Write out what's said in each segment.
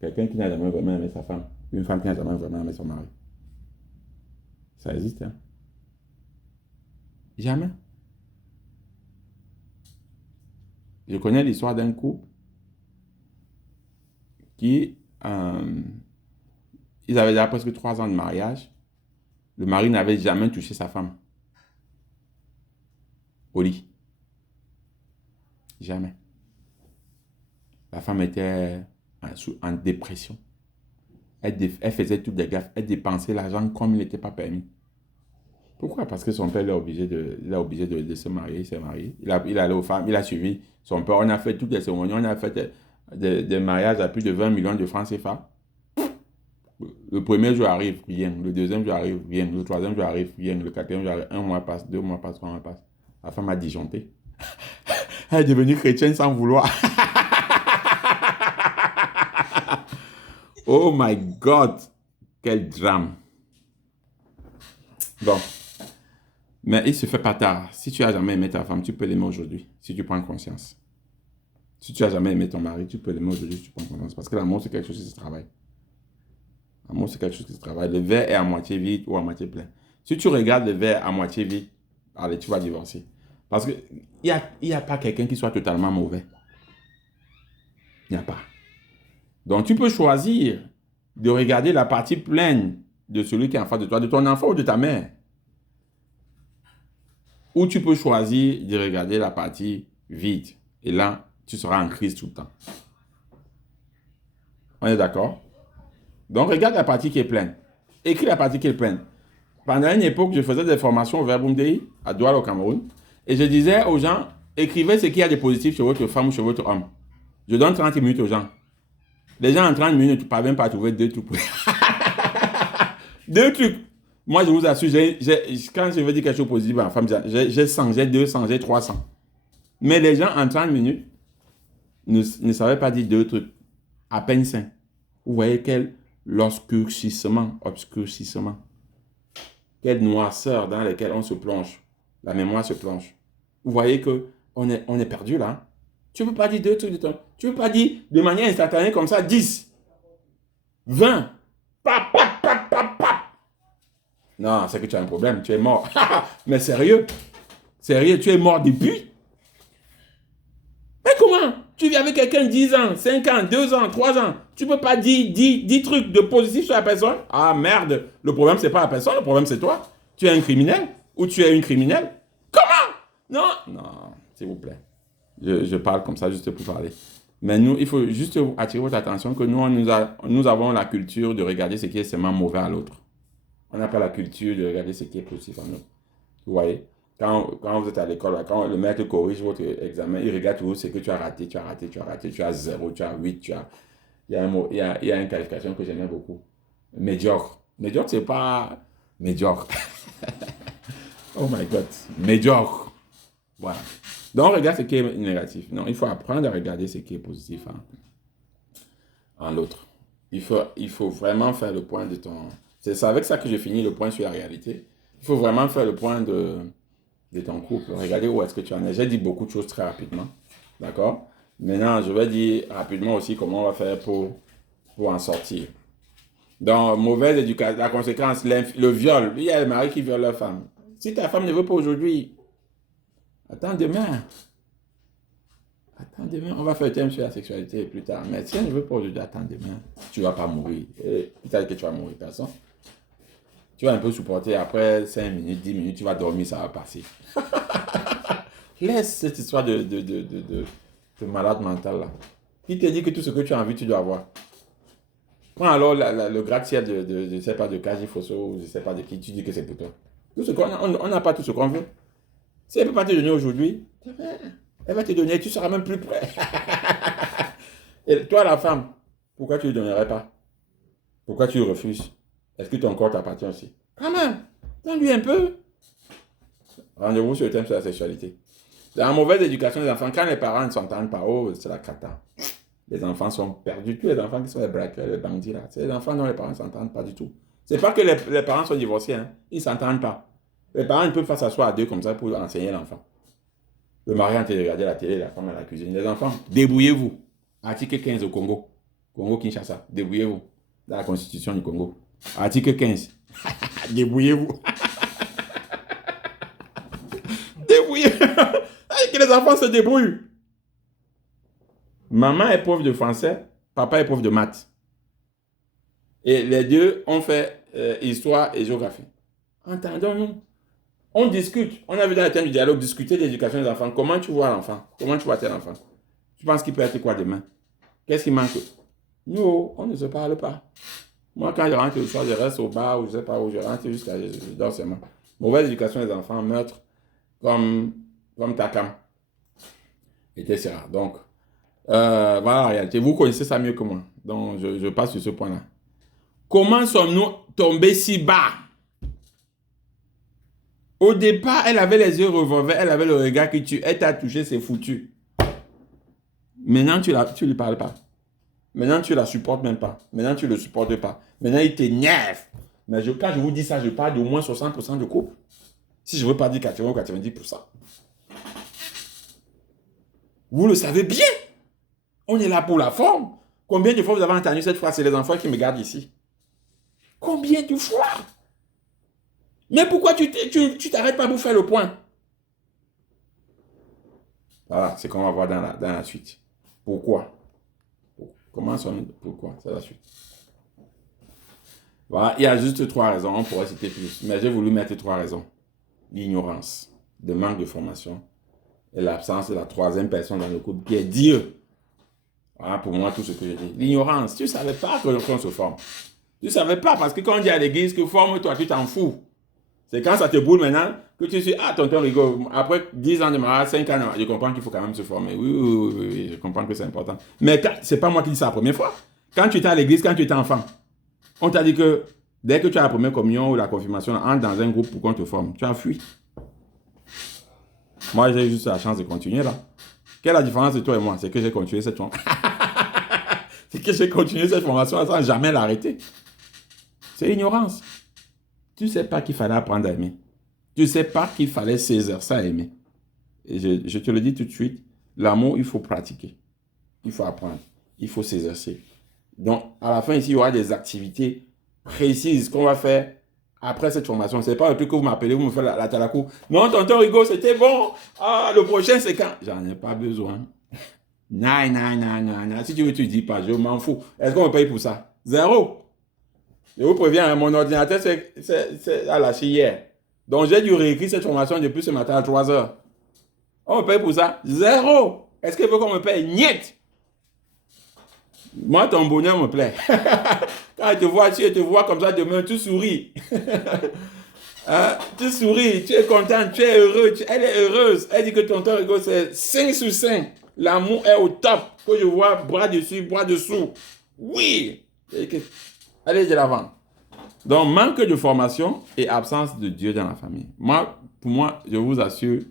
Quelqu'un qui n'a jamais vraiment aimé sa femme. Une femme qui n'a jamais vraiment aimé son mari. Ça existe, hein? Jamais. Je connais l'histoire d'un couple qui, ils avaient déjà presque 3 ans de mariage. Le mari n'avait jamais touché sa femme au lit. Jamais. La femme était en dépression. Elle faisait toutes les gaffes. Elle dépensait l'argent comme il n'était pas permis. Pourquoi? Parce que son père l'a obligé de se marier. Il s'est marié. Il allait aux femmes. Il a suivi son père. On a fait toutes les cérémonies. On a fait des mariages à plus de 20 millions de francs CFA. Le premier jour arrive, rien. Le deuxième jour arrive, rien. Le troisième jour arrive, rien. Le quatrième jour arrive, 1 mois passe, 2 mois passe, 3 mois passe. La femme a disjoncté. Elle est devenue chrétienne sans vouloir. Oh my God! Quel drame! Bon. Mais il se fait pas tard. Si tu n'as jamais aimé ta femme, tu peux l'aimer aujourd'hui, si tu prends conscience. Si tu n'as jamais aimé ton mari, tu peux l'aimer aujourd'hui si tu prends conscience. Parce que l'amour, c'est quelque chose qui se travaille. L'amour, c'est quelque chose qui se travaille. Le verre est à moitié vide ou à moitié plein. Si tu regardes le verre à moitié vide, allez, tu vas divorcer. Parce qu'il n'y a pas quelqu'un qui soit totalement mauvais. Il n'y a pas. Donc, tu peux choisir de regarder la partie pleine de celui qui est en face de toi, de ton enfant ou de ta mère. Ou tu peux choisir de regarder la partie vide. Et là, tu seras en crise tout le temps. On est d'accord? Donc, regarde la partie qui est pleine. Écris la partie qui est pleine. Pendant une époque, je faisais des formations au Verbum Dei, à Douala, au Cameroun. Et je disais aux gens, écrivez ce qu'il y a de positif chez votre femme ou chez votre homme. Je donne 30 minutes aux gens. Les gens en 30 minutes ne parviennent pas à trouver 2 trucs. 2 trucs. Moi, je vous assure, quand je veux dire quelque chose de positif à ma femme, j'ai 100, j'ai 200, j'ai 300. Mais les gens en 30 minutes ne savaient pas dire 2 trucs. À peine 5. Vous voyez quel obscurcissement. Quelle noirceur dans laquelle on se plonge. La mémoire se plonge. Vous voyez qu'on est perdu là. Tu ne peux pas dire 2 trucs de temps. Tu ne peux pas dire de manière instantanée comme ça 10, 20. Pap, pap, pap, pap, pap. Non, c'est que tu as un problème. Tu es mort. Mais sérieux. Sérieux, tu es mort depuis. Mais comment? Tu vis avec quelqu'un 10 ans, 5 ans, 2 ans, 3 ans. Tu ne peux pas dire 10 trucs de positif sur la personne? Ah merde. Le problème, ce n'est pas la personne. Le problème, c'est toi. Tu es un criminel ou tu es une criminelle? Comment? Non. Non, s'il vous plaît. Je parle comme ça juste pour parler. Mais nous, il faut juste attirer votre attention que nous avons la culture de regarder ce qui est seulement mauvais à l'autre. On n'a pas la culture de regarder ce qui est positif en nous. Vous voyez? Quand vous êtes à l'école, quand le maître corrige votre examen, il regarde toujours ce que tu as raté, tu as 0, tu as 8, il y a une qualification que j'aimais beaucoup. Médiocre. Médiocre, c'est pas médiocre. Oh my God. Médiocre. Voilà. Donc, regarde ce qui est négatif. Non, il faut apprendre à regarder ce qui est positif en l'autre. Il faut vraiment faire le point de ton... C'est avec ça que je finis le point sur la réalité. Il faut vraiment faire le point de ton couple. Regardez où est-ce que tu en es. J'ai dit beaucoup de choses très rapidement. D'accord? Maintenant, je vais dire rapidement aussi comment on va faire pour en sortir. Donc, mauvaise éducation, la conséquence, le viol. Il y a les maris qui violent leur femme. Si ta femme ne veut pas aujourd'hui, attends demain. Attends demain. On va faire le thème sur la sexualité plus tard. Mais si elle ne veut pas aujourd'hui, attends demain. Tu ne vas pas mourir. Peut-être que tu vas mourir, personne. Tu vas un peu supporter, après 5 minutes, 10 minutes, tu vas dormir, ça va passer. Laisse cette histoire de malade mental là. Qui te dit que tout ce que tu as envie, tu dois avoir? Prends alors le gratte-ciel je ne sais pas, de Kaji Fosso, ou je ne sais pas de qui, tu dis que c'est pour toi. On n'a pas tout ce qu'on veut. Si elle ne peut pas te donner aujourd'hui, elle va te donner, tu seras même plus près. Et toi, la femme, pourquoi tu ne lui donnerais pas? Pourquoi tu refuses? Est-ce que ton corps t'appartient aussi? Quand même, donne-lui un peu. Rendez-vous sur le thème sur la sexualité. Dans la mauvaise éducation des enfants, quand les parents ne s'entendent pas, oh, c'est la cata. Les enfants sont perdus. Tous les enfants qui sont les braqueurs, les bandits, là, c'est les enfants dont les parents ne s'entendent pas du tout. C'est pas que les parents sont divorcés, hein. Ils ne s'entendent pas. Les parents ne peuvent pas s'asseoir à deux comme ça pour enseigner l'enfant. Le mari en train de regarder la télé, la femme à la cuisine. Les enfants, débrouillez-vous. Article 15 au Congo. Congo-Kinshasa, débrouillez-vous. Dans la constitution du Congo. Article 15. Débrouillez-vous. Débrouillez-vous. Que les enfants se débrouillent. Maman est prof de français, papa est prof de maths. Et les deux ont fait histoire et géographie. Entendons-nous. On discute. On a vu dans le thème du dialogue discuter de l'éducation des enfants. Comment tu vois l'enfant? Comment tu vois tel enfant? Tu penses qu'il peut être quoi demain? Qu'est-ce qui manque? Nous, on ne se parle pas. Moi, quand je rentre le soir, je reste au bar ou je ne sais pas où je rentre jusqu'à je dors seulement. Mauvaise éducation des enfants, meurtre, comme Takam. Etc. Donc, voilà la réalité. Vous connaissez ça mieux que moi. Donc, je passe sur ce point-là. Comment sommes-nous tombés si bas? Au départ, elle avait les yeux revolvés, elle avait le regard qui tue. Elle t'a touché, c'est foutu. Maintenant, tu ne lui parles pas. Maintenant, tu ne la supportes même pas. Maintenant, tu ne le supportes pas. Maintenant, il t'énerve. Mais quand je vous dis ça, je parle d'au moins 60% de couple. Si je ne veux pas dire 80 ou 90%. Vous le savez bien. On est là pour la forme. Combien de fois vous avez entendu cette phrase? C'est les enfants qui me gardent ici. Combien de fois? Mais pourquoi tu t'arrêtes pas pour faire le point? Voilà, c'est qu'on va voir dans la suite. Pourquoi? Comment pourquoi? C'est la suite. Voilà, il y a juste 3 raisons. On pourrait citer plus. Mais j'ai voulu mettre 3 raisons. L'ignorance, le manque de formation et l'absence de la 3e personne dans le couple qui est Dieu. Voilà pour moi tout ce que je dis. L'ignorance, tu ne savais pas qu'on se forme. Tu ne savais pas parce que quand on dit à l'église que forme-toi, tu t'en fous. C'est quand ça te boule maintenant que tu dis, ah, tonton rigole, après 10 ans de mariage, 5 ans, je comprends qu'il faut quand même se former. Oui, je comprends que c'est important. Mais ce n'est pas moi qui dis ça la première fois. Quand tu étais à l'église, quand tu étais enfant, on t'a dit que dès que tu as la première communion ou la confirmation, entre dans un groupe pour qu'on te forme. Tu as fui. Moi, j'ai juste la chance de continuer là. Quelle est la différence de toi et moi? C'est que j'ai continué cette formation. C'est que j'ai continué cette formation sans jamais l'arrêter. C'est l'ignorance. Tu ne sais pas qu'il fallait apprendre à aimer. Tu ne sais pas qu'il fallait saisir ça à aimer. Et je te le dis tout de suite, l'amour, il faut pratiquer. Il faut apprendre. Il faut s'exercer. Donc, à la fin, ici, il y aura des activités précises qu'on va faire après cette formation. Ce n'est pas un truc que vous m'appelez, vous me faites la talakou. Non, tonton Rigo, c'était bon. Ah, le prochain, c'est quand? J'en ai pas besoin. Non. Si tu veux, tu ne dis pas. Je m'en fous. Est-ce qu'on me paye pour ça? 0. Je vous préviens, mon ordinateur, c'est à lâcher hier. Donc, j'ai dû réécrire cette formation depuis ce matin à 3 heures. On me paye pour ça? 0. Est-ce qu'il faut qu'on me paye? Niet. Moi, ton bonheur me plaît. Quand tu te vois comme ça demain, tu souris. Tu souris, tu es content, tu es heureux. Elle est heureuse. Elle dit que tonton Rigo, c'est 5 sur 5. L'amour est au top. Que je vois bras dessus, bras dessous. Oui. Allez de l'avant. Donc, manque de formation et absence de Dieu dans la famille. Pour moi, je vous assure,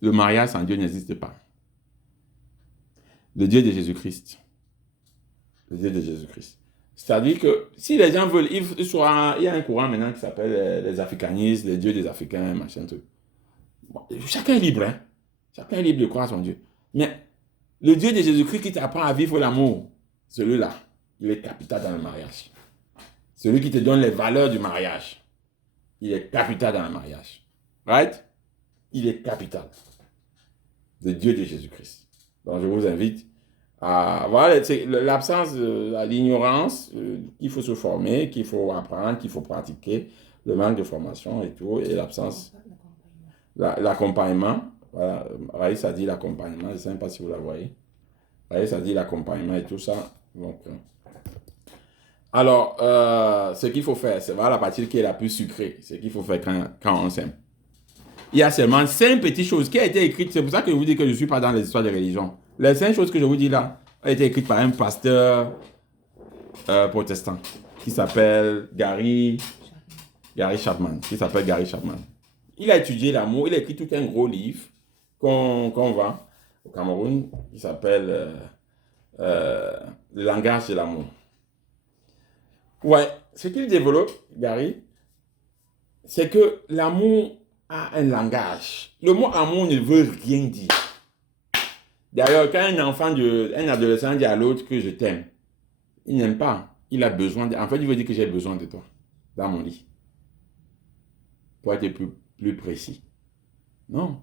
le mariage sans Dieu n'existe pas. Le Dieu de Jésus-Christ. Le Dieu de Jésus-Christ. C'est-à-dire que si les gens veulent, il y a un courant maintenant qui s'appelle les africanistes, les dieux des Africains, machin truc. Bon, chacun est libre, hein. Chacun est libre de croire à son Dieu. Mais le Dieu de Jésus-Christ qui t'apprend à vivre l'amour, celui-là, il est capital dans le mariage. Celui qui te donne les valeurs du mariage, il est capital dans le mariage. Right? Il est capital. Le Dieu de Jésus-Christ. Donc je vous invite à voilà, l'absence de l'ignorance, qu'il faut se former, qu'il faut apprendre, qu'il faut pratiquer, le manque de formation et tout, et l'absence, l'accompagnement. Voilà, Raïs a dit l'accompagnement, je ne sais même pas si vous la voyez. Raïs a dit l'accompagnement et tout ça. Donc, alors, ce qu'il faut faire, c'est voilà la partie qui est la plus sucrée, ce qu'il faut faire quand on s'aime. Il y a seulement 5 petites choses qui ont été écrites, c'est pour ça que je vous dis que je ne suis pas dans les histoires de religion. Les 5 choses que je vous dis là ont été écrites par un pasteur protestant qui s'appelle Gary Chapman. Il a étudié l'amour, il a écrit tout un gros livre qu'on vend au Cameroun qui s'appelle Le langage de l'amour. Ouais, ce qu'il développe, Gary, c'est que l'amour a un langage. Le mot amour ne veut rien dire. D'ailleurs, quand un adolescent dit à l'autre que je t'aime, Il n'aime pas. Il a besoin En fait, il veut dire que j'ai besoin de toi dans mon lit. Pour être plus précis. Non.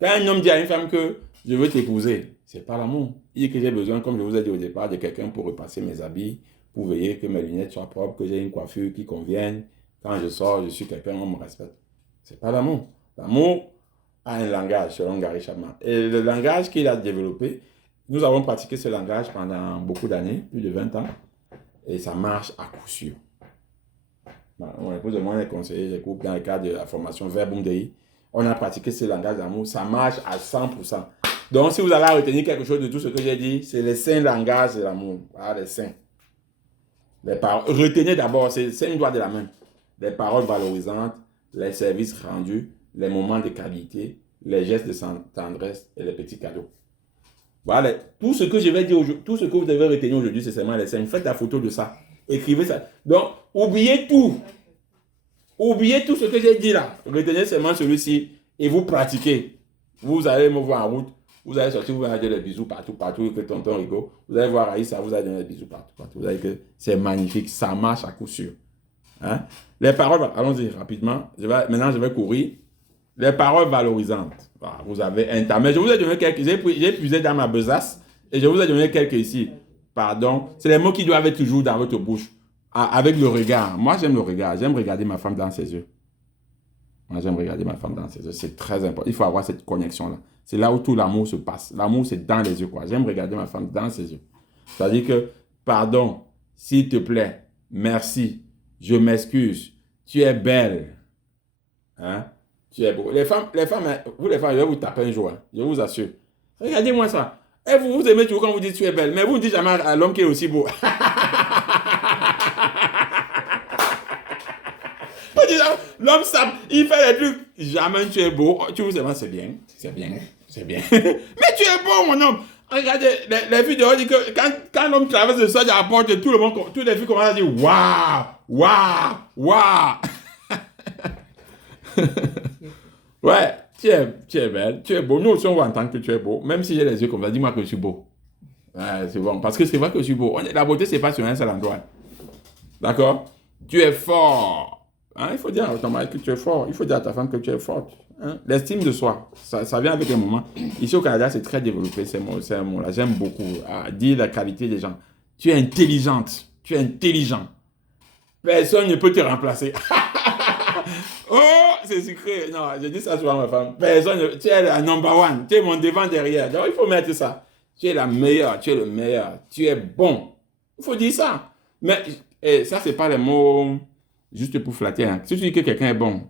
Quand un homme dit à une femme que je veux t'épouser, c'est pas l'amour. Il dit que j'ai besoin, comme je vous ai dit au départ, de quelqu'un pour repasser mes habits, pour veiller que mes lunettes soient propres, que j'ai une coiffure qui convienne. Quand je sors, je suis quelqu'un, on me respecte. C'est pas l'amour. L'amour a un langage, selon Gary Chapman. Et le langage qu'il a développé, nous avons pratiqué ce langage pendant beaucoup d'années, plus de 20 ans, et ça marche à coup sûr. Mon épouse et moi, on est conseillers des groupes dans le cadre de la formation Verbum Dei. On a pratiqué ce langage d'amour, ça marche à 100%. Donc, si vous allez retenir quelque chose de tout ce que j'ai dit, c'est les 5 langages de l'amour. Voilà, les 5. Retenez d'abord, c'est une doigt de la main. Les paroles valorisantes, les services rendus, les moments de qualité, les gestes de tendresse et les petits cadeaux. Voilà, tout ce que je vais dire aujourd'hui, tout ce que vous devez retenir aujourd'hui, c'est seulement les 5. Faites la photo de ça. Écrivez ça. Donc, oubliez tout. Oubliez tout ce que j'ai dit là. Retenez seulement celui-ci et vous pratiquez. Vous allez me voir en route. Vous allez sortir, vous allez donner des bisous partout, que tonton rigole. Vous allez voir Aïssa, vous allez donner des bisous partout. Vous allez que c'est magnifique. Ça marche à coup sûr. Hein? Les paroles, allons-y rapidement. Maintenant, je vais courir. Les paroles valorisantes. Voilà, vous avez un tas. Mais je vous ai donné quelques. J'ai puisé dans ma besace et je vous ai donné quelques ici. Pardon. C'est les mots qui doivent être toujours dans votre bouche. Avec le regard. Moi, j'aime le regard. J'aime regarder ma femme dans ses yeux. Moi, j'aime regarder ma femme dans ses yeux. C'est très important. Il faut avoir cette connexion-là. C'est là où tout l'amour se passe. L'amour, c'est dans les yeux, quoi. J'aime regarder ma femme dans ses yeux. C'est-à-dire que, pardon, s'il te plaît, merci, je m'excuse, tu es belle. Hein? Tu es beau. Les femmes, vous les femmes, je vais vous taper un jour. Hein. Je vous assure. Regardez-moi ça. Et vous aimez toujours quand vous dites tu es belle. Mais vous ne dites jamais à l'homme qui est aussi beau. L'homme, il fait des trucs. Jamais tu es beau. Tu vous dis, c'est bien. C'est bien. C'est bien. Mais tu es beau, mon homme. Regardez, les filles dehors disent que quand l'homme traverse le sol de la porte, tout le monde, toutes les filles commencent à dire waouh, waouh, waouh. Ouais, tu es belle, tu es beau. Nous aussi, on va entendre que tu es beau. Même si j'ai les yeux comme ça, dis-moi que je suis beau. Ouais, c'est bon. Parce que c'est vrai que je suis beau. La beauté, c'est pas sur un seul endroit. D'accord? Tu es fort. Hein? Il faut dire à ton mari que tu es fort. Il faut dire à ta femme que tu es forte. Hein? L'estime de soi, ça vient avec un moment. Ici au Canada, c'est très développé, c'est un mot-là. J'aime beaucoup dire la qualité des gens. Tu es intelligente. Tu es intelligent. Personne ne peut te remplacer. Oh, c'est sucré. Non, je dis ça souvent à ma femme. Personne, tu es la number one. Tu es mon devant derrière. Donc, il faut mettre ça. Tu es la meilleure. Tu es le meilleur. Tu es bon. Il faut dire ça. Mais ça, c'est pas les mots juste pour flatter. Hein. Si tu dis que quelqu'un est bon,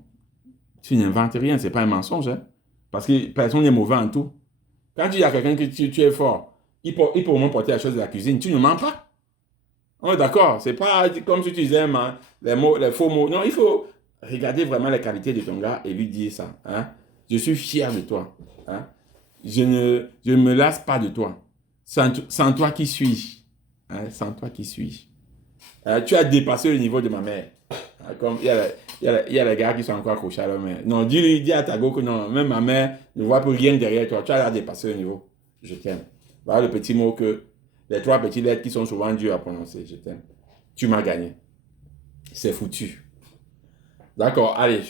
tu n'inventes rien. C'est pas un mensonge. Hein. Parce que personne n'est mauvais en tout. Quand tu dis à quelqu'un que tu es fort, il peut au moins porter la chose de la cuisine. Tu ne mens pas. On est d'accord. C'est pas comme si tu disais les faux mots. Non, il faut regarder vraiment les qualités de ton gars et lui dire ça. Hein? Je suis fier de toi. Hein? Je ne me lasse pas de toi. Sans toi, qui suis-je? Hein? Sans toi, qui suis-je? Tu as dépassé le niveau de ma mère. Hein? Comme il y a les gars qui sont encore accrochés à leur mère. Non, dis à ta go que non, même ma mère ne voit plus rien derrière toi. Tu as dépassé le niveau. Je t'aime. Voilà le petit mot que les 3 petites lettres qui sont souvent dures à prononcer. Je t'aime. Tu m'as gagné. C'est foutu. D'accord, allez,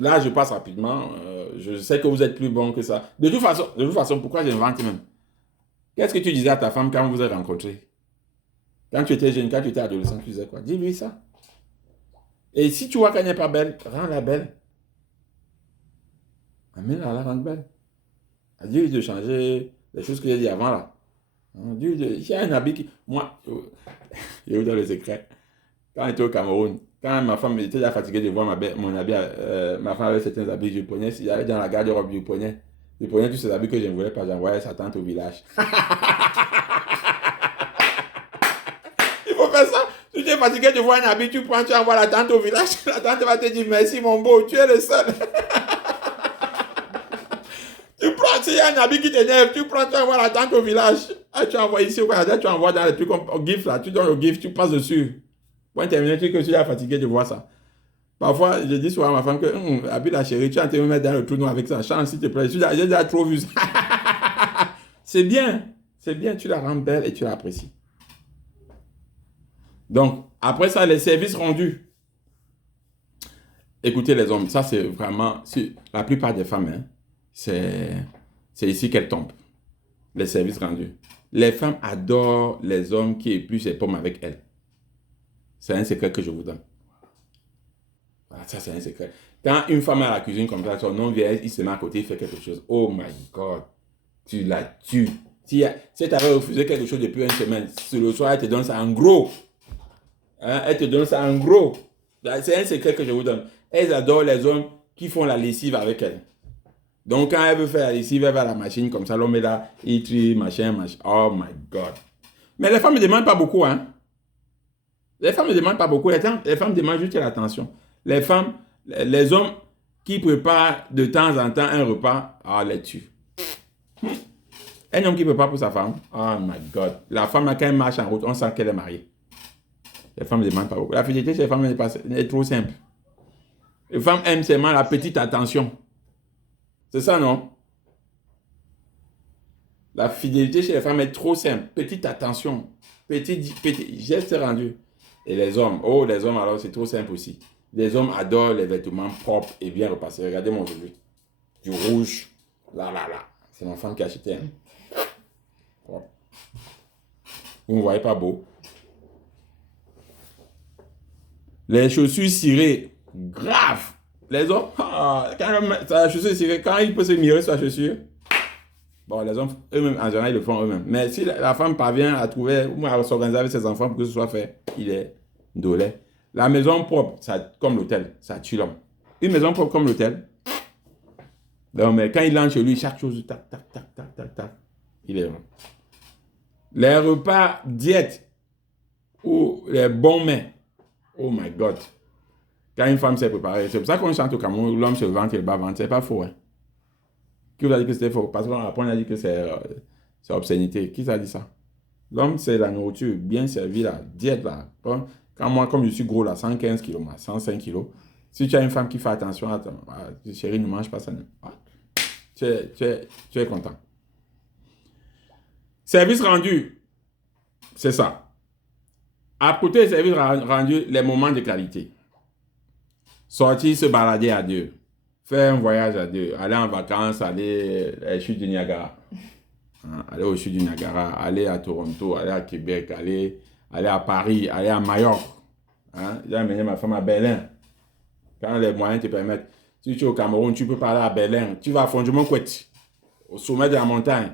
là je passe rapidement. Je sais que vous êtes plus bon que ça. De toute façon, pourquoi j'invente même? Qu'est-ce que tu disais à ta femme quand vous vous êtes rencontrés? Quand tu étais jeune, quand tu étais adolescent, tu disais quoi? Dis-lui ça. Et si tu vois qu'elle n'est pas belle, rends-la belle. Amène-la à la rendre belle. Dis-lui de changer les choses que j'ai dit avant là. Dis-lui il y a un habit qui... Moi, je vous donne le secret. Quand j'étais au Cameroun, quand ma femme était déjà fatiguée de voir mon habit, ma femme avait certains habits, je prenais, si j'allais dans la garde-robe, je prenais tous ces habits que je ne voulais pas, j'envoyais sa tante au village. Il faut faire ça. Si tu es fatigué de voir un habit, tu envoies la tante au village, la tante va te dire merci mon beau, tu es le seul. Tu prends, s'il y a un habit qui t'énerve, tu envoies la tante au village. Tu envoies ici au Canada, tu envoies dans les trucs comme GIF là, tu donnes le GIF, tu passes dessus. Pour terminer, tu es que tu es fatigué de voir ça. Parfois, je dis souvent à ma femme que, Abi la chérie, tu es en train de me mettre dans le trou noir avec ça. Change, s'il te plaît. J'ai déjà trop vu ça. C'est bien, tu la rends belle et tu l'apprécies. Donc, après ça, les services rendus. Écoutez les hommes, ça c'est vraiment, la plupart des femmes, hein, c'est ici qu'elles tombent, les services rendus. Les femmes adorent les hommes qui épluchent les pommes avec elles. C'est un secret que je vous donne. Voilà, ça c'est un secret. Quand une femme est à la cuisine comme ça, son homme vient, il se met à côté, il fait quelque chose. Oh my God, tu la tues. Si tu avais refusé quelque chose depuis une semaine, sur le soir, elle te donne ça en gros. Hein, elle te donne ça en gros. C'est un secret que je vous donne. Elles adorent les hommes qui font la lessive avec elles. Donc, quand elle veut faire la lessive, elle va à la machine comme ça, l'homme est là, il trie, machin, machin. Oh my God. Mais les femmes ne demandent pas beaucoup, hein. Les femmes ne demandent pas beaucoup. Les femmes demandent juste l'attention. Les femmes, les hommes qui préparent de temps en temps un repas, les tue. Un homme qui prépare pour sa femme, oh my God. La femme, quand elle marche en route, on sent qu'elle est mariée. Les femmes ne demandent pas beaucoup. La fidélité chez les femmes est trop simple. Les femmes aiment seulement la petite attention. C'est ça, non? La fidélité chez les femmes est trop simple. Petite attention. Petit geste rendu. Et les hommes, les hommes, alors c'est trop simple aussi. Les hommes adorent les vêtements propres et bien repassés. Regardez mon aujourd'hui. Du rouge. Là. C'est ma femme qui a acheté. Vous ne me voyez pas beau. Les chaussures cirées. Grave. Les hommes, la chaussure cirée, quand il peut se mirer sur la chaussure, bon, les hommes, eux-mêmes, en général, ils le font eux-mêmes. Mais si la femme parvient à trouver, ou à s'organiser avec ses enfants pour que ce soit fait, il est dolé. La maison propre, comme l'hôtel, ça tue l'homme. Une maison propre comme l'hôtel. Donc, mais quand il entre chez lui, chaque chose, tac, il est bon. Les repas diète ou les bons mets, oh my God. Quand une femme s'est préparée, c'est pour ça qu'on chante au Cameroun, l'homme se vante et le bas ventre, c'est pas faux. Hein? Qui vous a dit que c'était faux? Parce qu'après on a dit que c'est obscénité. Qui t'a dit ça? L'homme, c'est la nourriture bien servie, la diète là. Quand moi, comme je suis gros là, 115 kg, 105 kg, si tu as une femme qui fait attention à chérie, ne mange pas ça. Tu es content. Service rendu, c'est ça. À côté des services rendus, les moments de qualité. Sortir se balader à deux. Faire un voyage à deux. Aller en vacances, aller à chute du Niagara. Aller au chute du Niagara. Aller à Toronto, aller à Québec, aller à Paris, aller à Majorque. J'ai amené ma femme à Berlin. Quand les moyens te permettent. Si tu es au Cameroun, tu peux pas aller à Berlin. Tu vas à Fondement-Couette, au sommet de la montagne.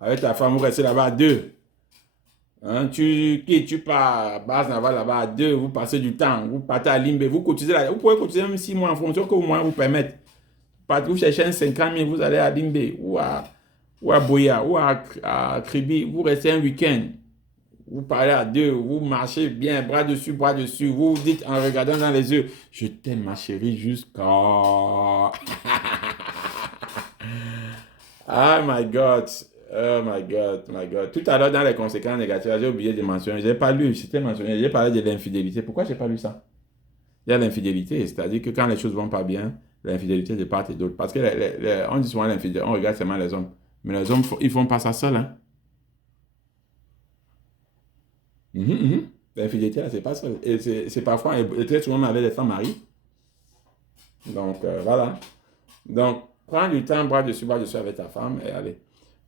Avec ta femme, vous restez là-bas à deux. Tu pars à Base-Naval là-bas à deux, vous passez du temps, vous partez à Limbe, vous cotisez là, vous pouvez cotiser même 6 mois en fonction que vos moyens vous permettent. Vous cherchez un 50 000, vous allez à Limbe, ou à Boya, ou à Kribi, vous restez un week-end. Vous parlez à deux, vous marchez bien, bras dessus, vous dites en regardant dans les yeux, je t'aime ma chérie jusqu'à... Oh my God. Oh my God. Tout à l'heure, dans les conséquences négatives, j'ai oublié de mentionner. Je n'ai pas lu, c'était mentionné. J'ai parlé de l'infidélité. Pourquoi je n'ai pas lu ça? Il y a l'infidélité, c'est-à-dire que quand les choses ne vont pas bien, l'infidélité de part et d'autre. Parce que on dit souvent l'infidélité, on regarde seulement les hommes. Mais les hommes, ils ne font pas ça seuls. Hein? L'infidélité, c'est pas seul. Et c'est parfois, et très souvent avec les femmes mariées. Donc, voilà. Donc, prends du temps, bras dessus avec ta femme et allez.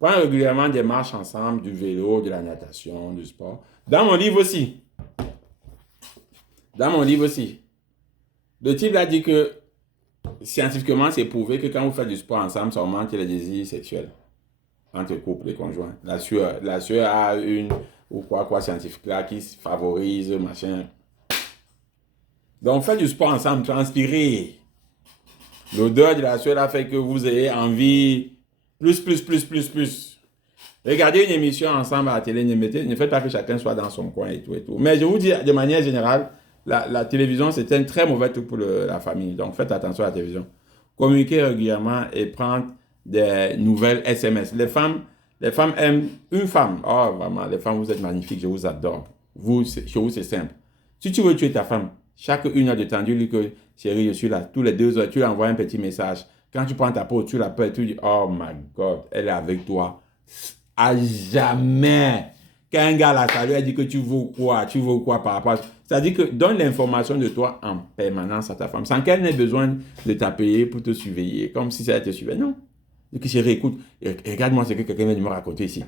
Prends régulièrement des marches ensemble, du vélo, de la natation, du sport. Dans mon livre aussi, le type a dit que scientifiquement, c'est prouvé que quand vous faites du sport ensemble, ça augmente les désirs sexuels entre couples et conjoints. La sueur a une ou quoi scientifique là qui favorise, machin. Donc, faites du sport ensemble, transpirez. L'odeur de la sueur a fait que vous ayez envie plus. Regardez une émission ensemble à la télé, ne faites pas que chacun soit dans son coin et tout. Mais je vous dis, de manière générale, la télévision, c'est un très mauvais truc pour la famille. Donc, faites attention à la télévision. Communiquez régulièrement et prendre des nouvelles SMS. Les femmes aiment une femme. Oh, vraiment, les femmes, vous êtes magnifiques, je vous adore. Chez vous, c'est simple. Si tu veux tuer ta femme, chaque 1 heure de temps, tu lui dis que chérie, je suis là. Tous les 2 heures, tu lui envoies un petit message. Quand tu prends ta pause, tu l'appelles, tu dis, oh my God, elle est avec toi. À jamais. Qu'un gars là, ça lui a dit que tu veux quoi par rapport à... C'est-à-dire que donne l'information de toi en permanence à ta femme, sans qu'elle n'ait besoin de t'appeler pour te surveiller, comme si ça te surveillait. Non. Et que chérie, écoute, regarde-moi ce que quelqu'un vient de me raconter ici.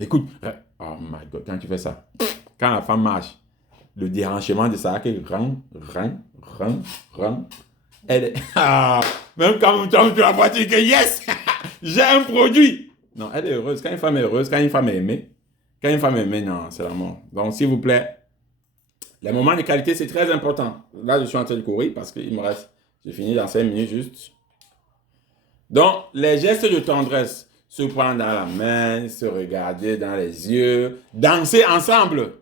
Écoute, oh my God, quand tu fais ça, quand la femme marche, le dérangement de ça, qu'elle rang, elle est... même quand tu la vois dire que yes, j'ai un produit. Non, elle est heureuse. Quand une femme est heureuse, quand une femme est aimée, non, c'est la mort. Donc, s'il vous plaît, les moments de qualité, c'est très important. Là, je suis en train de courir parce qu'il me reste, j'ai fini dans 5 minutes juste. Donc, les gestes de tendresse, se prendre dans la main, se regarder dans les yeux, danser ensemble.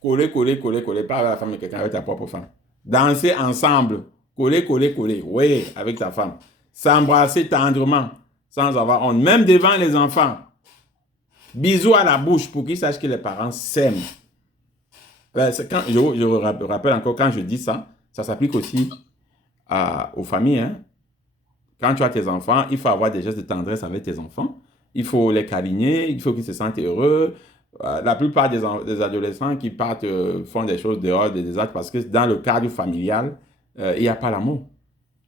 Coller, pas avec la femme de quelqu'un, avec ta propre femme. Danser ensemble, coller, oui, avec ta femme. S'embrasser tendrement, sans avoir honte, même devant les enfants. Bisous à la bouche pour qu'ils sachent que les parents s'aiment. Quand, je rappelle encore, quand je dis ça, ça s'applique aussi aux familles. Hein. Quand tu as tes enfants, il faut avoir des gestes de tendresse avec tes enfants. Il faut les câliner, il faut qu'ils se sentent heureux. La plupart des adolescents qui partent font des choses dehors, des actes, parce que dans le cadre familial, il n'y a pas l'amour.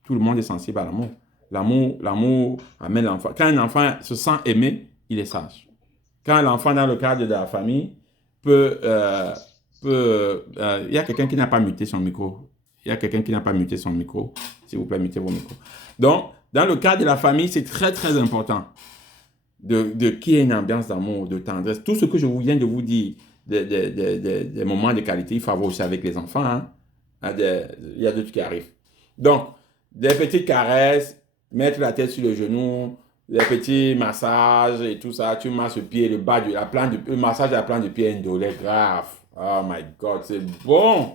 Tout le monde est sensible à l'amour. L'amour amène l'enfant. Quand un enfant se sent aimé, il est sage. Quand l'enfant, dans le cadre de la famille, il y a quelqu'un qui n'a pas muté son micro. S'il vous plaît, mutez vos micros. Donc, dans le cadre de la famille, c'est très, très important de qu'il y ait une ambiance d'amour, de tendresse. Tout ce que je viens de vous dire, des moments de qualité, il faut avoir aussi avec les enfants. Hein. Il y a d'autres qui arrivent. Donc, des petites caresses, mettre la tête sur le genou, des petits massages et tout ça. Tu masses le pied, le massage de la plante de pied indolé, grave. Oh my God, c'est bon.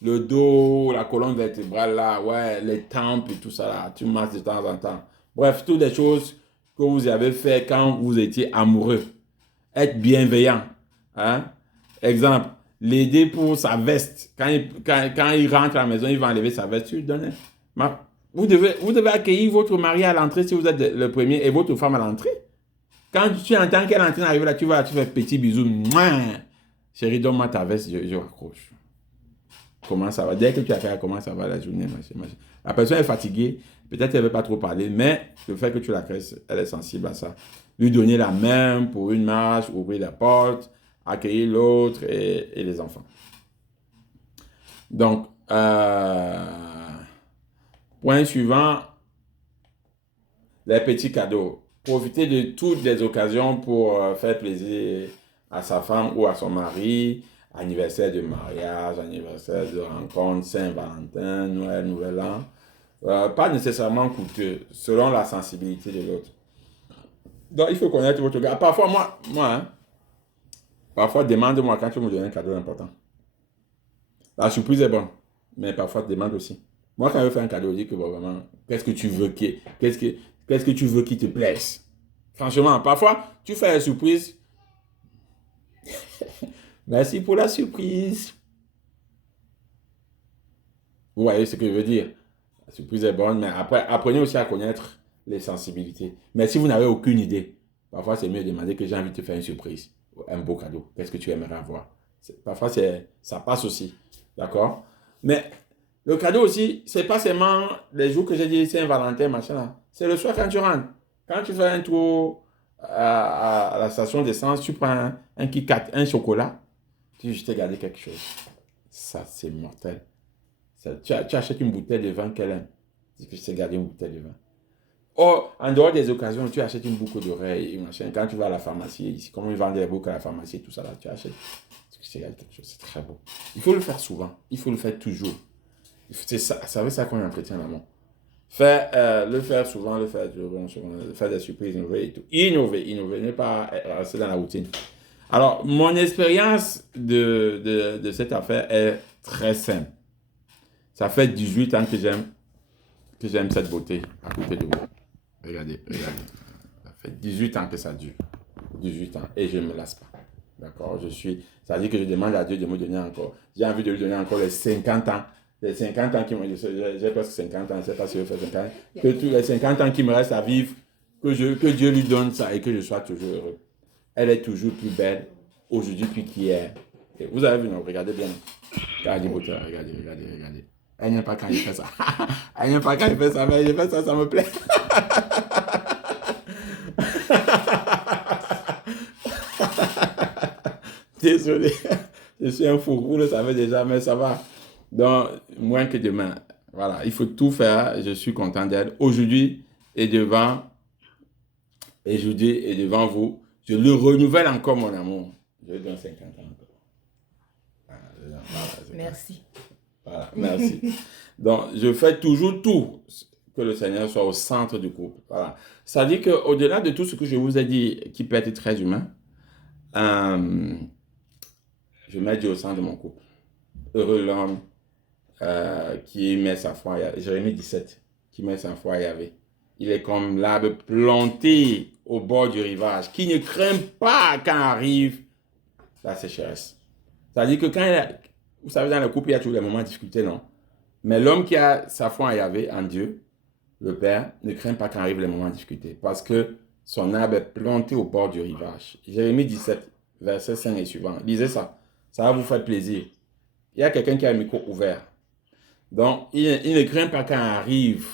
Le dos, la colonne vertébrale là, ouais, les tempes et tout ça là, tu masses de temps en temps. Bref, toutes les choses que vous avez fait quand vous étiez amoureux. Être bienveillant. Hein? Exemple, l'aider pour sa veste. Quand il rentre à la maison, il va enlever sa veste, tu lui donnes. Vous devez accueillir votre mari à l'entrée si vous êtes le premier et votre femme à l'entrée. Quand tu entends qu'elle est en train d'arriver là, tu fais petit bisou. Mouah! Chérie, donne-moi ta veste, je raccroche. Comment ça va? Dès que tu as fait, comment ça va la journée? La personne est fatiguée, peut-être qu'elle ne veut pas trop parler, mais le fait que tu la caresses, elle est sensible à ça. Lui donner la main pour une marche, ouvrir la porte, accueillir l'autre et les enfants. Donc, point suivant, les petits cadeaux. Profitez de toutes les occasions pour faire plaisir à sa femme ou à son mari. Anniversaire de mariage, anniversaire de rencontre, Saint-Valentin, Noël, Nouvel An. Pas nécessairement coûteux, selon la sensibilité de l'autre. Donc, il faut connaître votre gars. Parfois, parfois, demande-moi quand tu me donnes un cadeau important. La surprise est bonne, mais parfois, demande aussi. Moi, quand je fais un cadeau, je dis que vraiment, qu'est-ce que tu veux qui te plaise? Franchement, parfois, tu fais une surprise. Merci pour la surprise. Vous voyez ce que je veux dire? La surprise est bonne, mais après, apprenez aussi à connaître les sensibilités. Mais si vous n'avez aucune idée, parfois c'est mieux de demander que j'ai envie de te faire une surprise, un beau cadeau. Qu'est-ce que tu aimerais avoir? Parfois, ça passe aussi. D'accord? Mais le cadeau aussi, c'est pas seulement les jours que j'ai dit Saint-Valentin, machin là. C'est le soir quand tu rentres. Quand tu fais un tour à la station d'essence, tu prends un Kit Kat, un chocolat. Je t'ai gardé quelque chose. Ça, c'est mortel. Tu achètes une bouteille de vin qu'elle aime. Je t'ai gardé une bouteille de vin. Oh, en dehors des occasions, tu achètes une boucle d'oreille, machin. Quand tu vas à la pharmacie, ici, comme ils vendent des boucles à la pharmacie, tout ça là, tu achètes. Je t'ai gardé quelque chose. C'est très beau. Il faut le faire souvent. Il faut le faire toujours. C'est ça qu'on entretient l'amour. Le faire souvent, le faire des surprises, innover et tout. Innover, ne pas rester dans la routine. Alors, mon expérience de cette affaire est très simple. Ça fait 18 ans que j'aime cette beauté à côté de vous. Regardez. Ça fait 18 ans que ça dure. 18 ans. Et je ne me lasse pas. D'accord? Ça veut dire que je demande à Dieu de me donner encore. J'ai envie de lui donner encore les 50 ans. Les 50 ans qui me restent. J'ai presque 50 ans. Je ne sais pas si je fais 50 ans. Que tous les 50 ans qui me restent à vivre, que Dieu lui donne ça et que je sois toujours heureux. elle est toujours plus belle aujourd'hui qu'hier. Et vous avez vu, non? Regardez bien. Regardez, beauté, regardez, regardez, regardez. Elle n'aime pas quand il fait ça. Elle n'aime pas quand il fait ça, mais il fait ça, ça me plaît. Désolé, je suis un fou, vous le savez déjà, mais ça va. Donc, moins que demain. Voilà, il faut tout faire. Je suis content d'elle. Aujourd'hui et devant vous, je le renouvelle encore mon amour. Je lui donne 50 ans encore. Merci. Voilà, merci. Donc, je fais toujours tout que le Seigneur soit au centre du couple. Voilà. Ça dit qu'au-delà de tout ce que je vous ai dit, qui peut être très humain, je mets Dieu au centre de mon couple. Heureux l'homme qui met sa foi à Yahvé. Jérémie 17, qui met sa foi à Yahvé. Il est comme l'arbre planté au bord du rivage, qui ne craint pas quand arrive la sécheresse. C'est-à-dire que vous savez, dans le couple, il y a toujours des moments de difficulté, non? Mais l'homme qui a sa foi à Yahvé, en Dieu, le Père, ne craint pas quand arrive les moments de difficulté, parce que son arbre est planté au bord du rivage. Jérémie 17, verset 5 et suivant. Lisez ça. Ça va vous faire plaisir. Il y a quelqu'un qui a le micro ouvert. Donc, il ne craint pas quand arrive.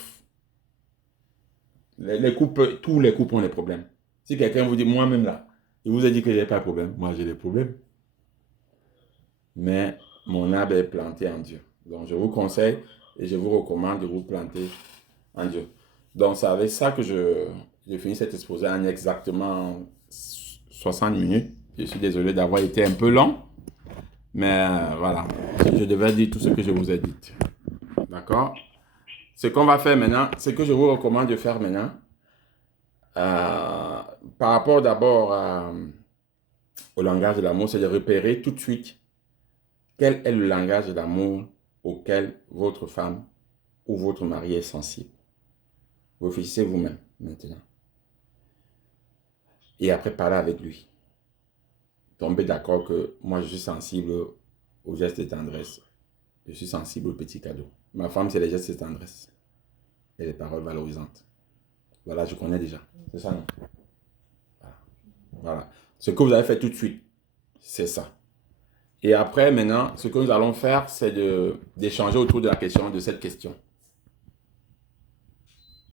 Tous les couples ont des problèmes. Si quelqu'un vous dit, moi-même là, il vous a dit que je n'ai pas de problème. Moi, j'ai des problèmes. Mais mon arbre est planté en Dieu. Donc, je vous conseille et je vous recommande de vous planter en Dieu. Donc, c'est avec ça que j'ai fini cet exposé en exactement 60 minutes. Je suis désolé d'avoir été un peu long. Mais voilà, je devais dire tout ce que je vous ai dit. D'accord? Ce qu'on va faire maintenant, ce que je vous recommande de faire maintenant, par rapport d'abord au langage de l'amour, c'est de repérer tout de suite quel est le langage de l'amour auquel votre femme ou votre mari est sensible. Réfléchissez vous-même maintenant. Et après, parlez avec lui. Tombez d'accord que moi, je suis sensible aux gestes de tendresse. Je suis sensible aux petits cadeaux. Ma femme, c'est les gestes de tendresse et les paroles valorisantes. Voilà, je connais déjà. C'est ça, non? Voilà. Ce que vous avez fait tout de suite, c'est ça. Et après, maintenant, ce que nous allons faire, c'est d'échanger autour de la question, de cette question.